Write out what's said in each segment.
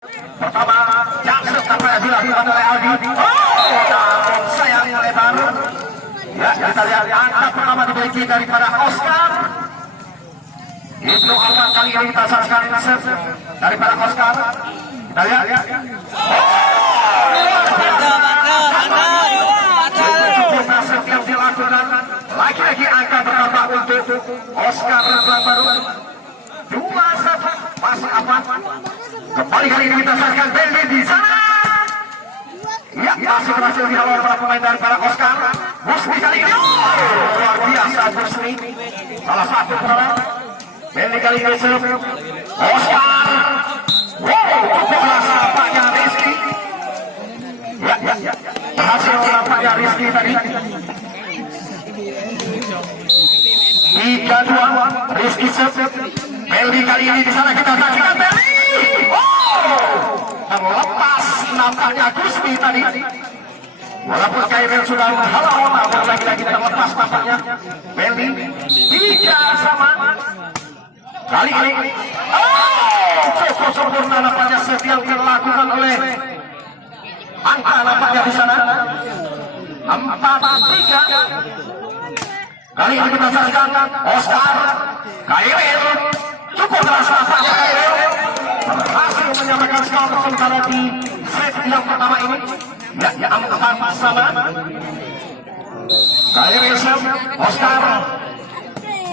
Pertama, Jackson tanpa dilakukan oleh Aldi. Namun sayang melebar. Ya, kita lihat angka pertama dimiliki daripada Oscar. Itu awal kali ini kita saksikan daripada Oscar. Kita lihat. Cukup masuk yang dilakukan. Lagi-lagi angka bertambah untuk Oscar baru. 2-1 masih aman. Kembali kali ini kita saksikan Bendy di sana. Ya, masih berhasil dihalau para pemain daripada Oscar. Musmi kali ini luar biasa Musmi. Salah satu pemain. Bendy kali ini serve. Oscar. Wow, cukup rasa nampaknya Rizky. Ya. Berhasil nampaknya Rizky tadi. 3-2 Rizky serve. Bendy kali ini di sana kita saksikan Bendy. Terlepas nampaknya Gusti tadi. Walaupun Kairil sudah menghalau, namun lagi-lagi terlepas nampaknya Bendy. 3-sama. Kali ini cukup sempurna nampaknya set yang dilakukan oleh angka nampaknya di sana. 4-3. Kali ini kita saksikan Oscar Kairil. Cukup keras nampaknya Kairil. Berhasil menyamakan skor sementara di set yang pertama ini. Ya, 4-sama. Kairil serve, Oscar.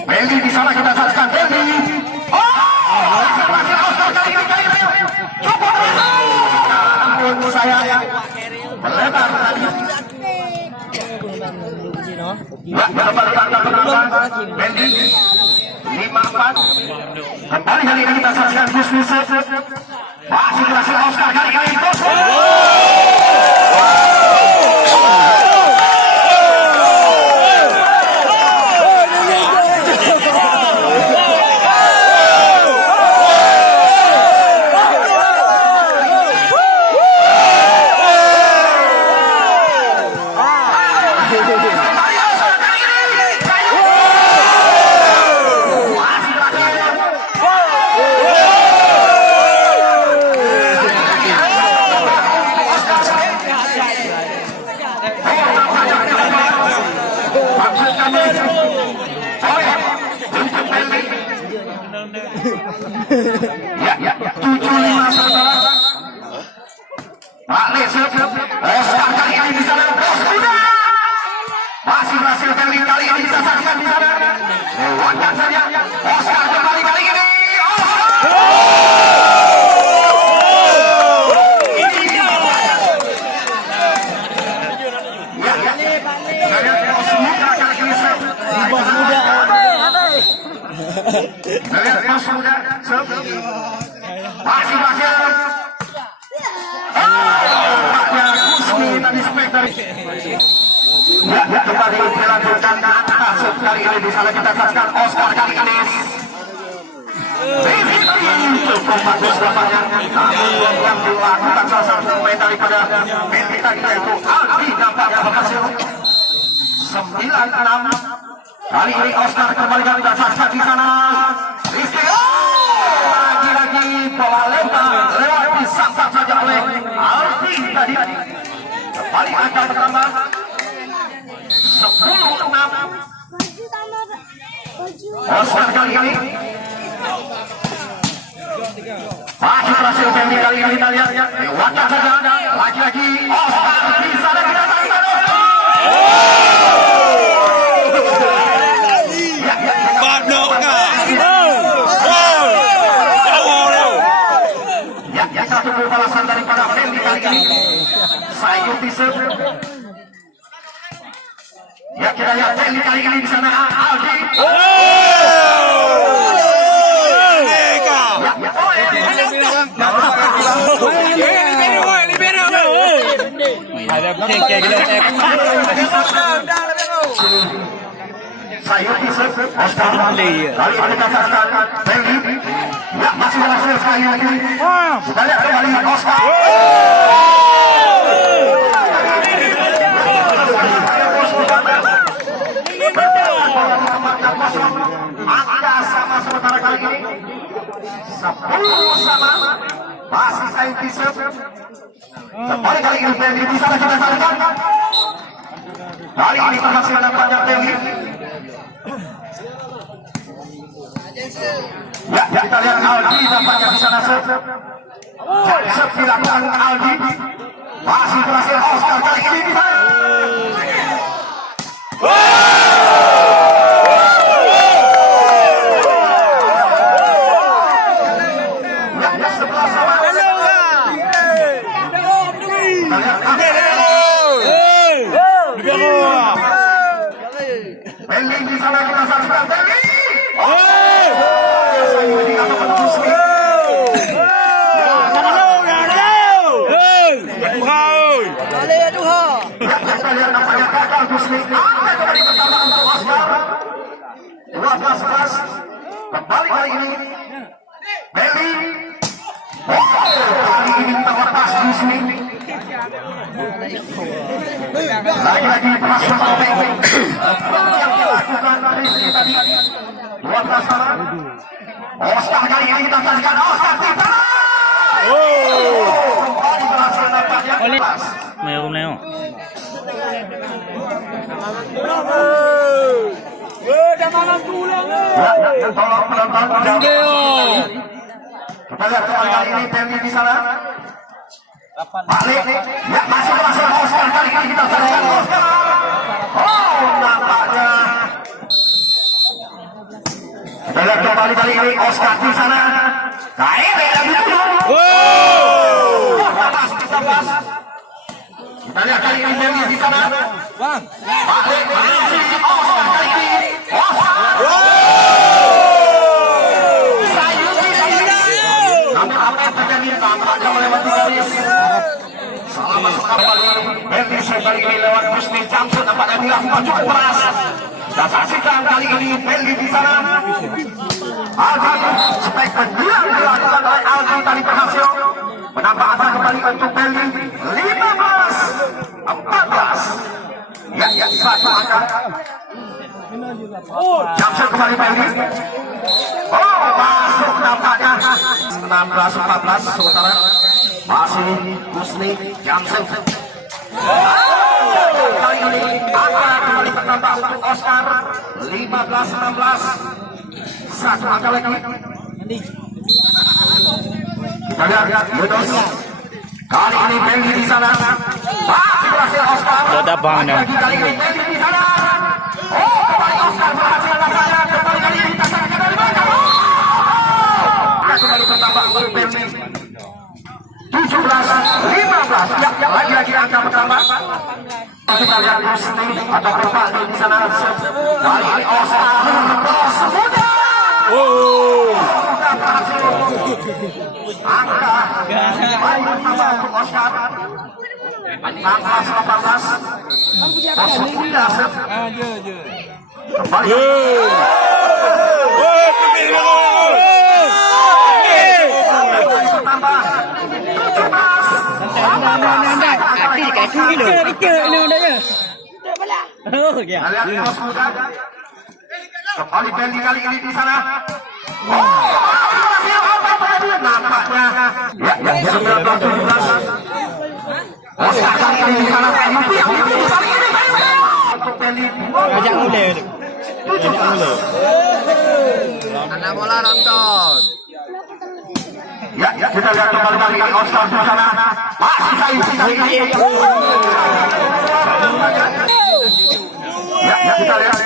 Bendy di sana kita saksikan Bendy. Berhasil Oscar kali ini Kairil. Cukup. Ampun saya melebar tadi. Ya, kembali angka pertama Bendy. 5-4. Kembali kali ini kita saksikan Gus Wisset. Masih berhasil Oscar kali ini Gus. Ya, 7-5 saudara. Pak Lesep, Oscar kali ini di sana, Bos Kuda. Masih berhasil kali ini kita saksikan di sana. Lewatkan saja, Oscar kembali kali ini. Masih berhasil. Ya, kembali dilanjutkan ke atas. Kali ini di sana kita saksikan Oscar kali ini. Cukup bagus nampaknya. Yang dilakukan salah satu pemain daripada Bendy tadi yaitu Aldi nampaknya berhasil. 9-6. Kali ini Oscar kembali kita saksikan di sana. Rizky. Lagi-lagi bola lewat disantap saja oleh Aldi tadi. Kembali angka pertama 10-6. Oscar kali ini masih berhasil Bendy kali ini kita lihat. Lewatkan saja. Lagi-lagi Oscar di sana kita saksikan. Satu balasan daripada Bendy kali ini. Saya ikuti serve. Ya, kita lihat Bendy kali ini di sana Aldi. Saya ikuti serve. Oscar kali ini kita saksikan Bendy. Ya, masih berhasil sekali lagi. Kita lihat kembali Oscar. Angka sama sementara kali ini 10-sama. masih saya tisuk. Kembali kali ini Benny bisa kita salurkan. Kali ini berhasil nampaknya Benny. Ya, kita lihat Aldi nampaknya bisa masuk. Jatuh dilakukan Aldi. Masih berhasil Oscar kali ini bisa. Benny di sana kita saksikan Benny. Kita lihat nampaknya gagal Gusmi. Angka kembali pertama untuk Oscar. 12-11. Kembali kali ini Benny. Kali ini terlepas Gusmi. Lagi-lagi pasang Benny. Yang dilakukan Rizky tadi 12 tanah. Oscar kali ini kita saksikan Oscar di tanah. Kembali berhasil nampaknya lepas. Mayroon na yun. Tolong penonton. Kita lihat kali ini Benny di sana. Balik. Ya, masih Oscar kali ini kita saksikan Oscar. Oh, nampaknya. Kita lihat kembali kali ini Oscar di sana. Kain dan itu. Kita pas. Kita lihat kali ini Benny di sana. Balik. Masih Oscar kali ini. Namun apa yang terjadi tampaknya melewati garis. Salah masuk kembali Benny sekali ini lewat Gusmi Jamsun nampaknya dilakukan cukup keras. Dan saksikan kali ini Benny di sana. Aldi spek kedua dilakukan oleh Aldi tadi berhasil menambah angka kembali untuk Benny 15-14. Ya, satu angka. Jamsun kembali Benny. Oh, masuk nampaknya 16-14 sementara masih Gusmi Jamsun. Kali ini angka kembali bertambah untuk Oscar 15-16. Satu angka lagi. Kita lihat Yunus. Kali ini Benny di sana. Masih berhasil Oscar. Kali ini Benny di sana. Oh, kembali Oscar berhasil nampaknya. Kembali kali ini kita saksikan dari mana? Kembali bertambah untuk Benny. 17-15. Ya, lagi-lagi angka bertambah. Kita lihat Gusmi atau Pak di sana. Kali ini Oscar semudah. Angka baik pertama untuk Oscar 16-18. Semudah. Kembali. Bertambah 17. Kembali Benny kali ini di sana. Nampaknya ya 19-17. Oscar kali ini di sana. Untuk Benny. Ajak mulai. 17. Anak bola nonton. Ya, kita lihat kembali kali ini Oscar di sana. Masih Said kali ini. Ya, kita lihat.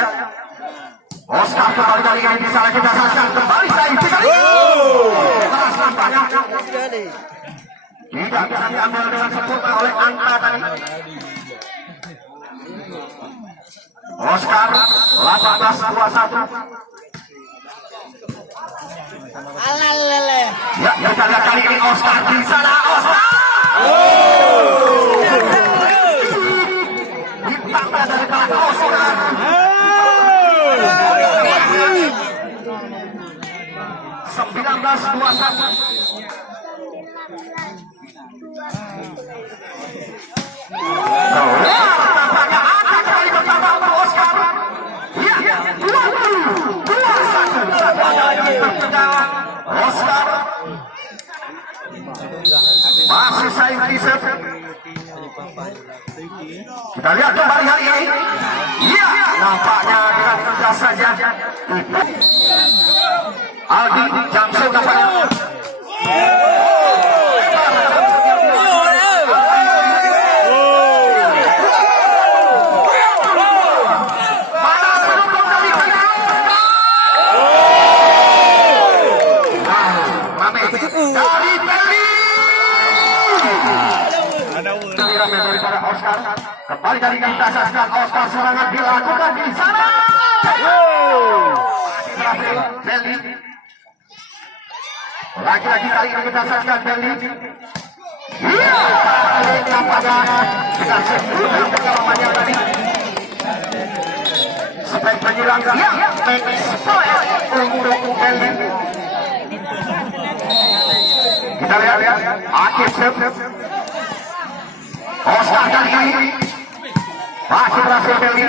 Oscar kembali kali ini di sana kita saksikan kembali Said kali ini. Keras nampaknya. Tidak bisa diambil dengan sempurna oleh angka tadi. Oscar 18-21. Ya, kita lihat kali ini Oscar di sana. Oscar. Dipaksa dari belakang Oscar. 19-21. Oscar masih safety set. Kita lihat kembali kali ini. Iya, nampaknya dengan mudah saja. Aldi Jamsu nampaknya. Daripada Oscar kembali dari kita saksikan Oscar serangan dilakukan di sana. Belly lagi-lagi kali ini kita saksikan Belly. Iya, nampaknya kita sebutkan pengalamannya tadi. Spek menyerang, ya, spek untuk Belly. Kita lihat akhir set. Oscar kali ini masih berhasil Belly.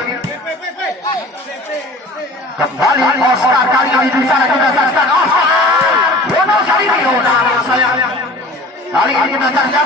Kembali Oscar kali ini di sana kita saksikan Oscar. Bonus kali ini, sayang. Kali ini kita saksikan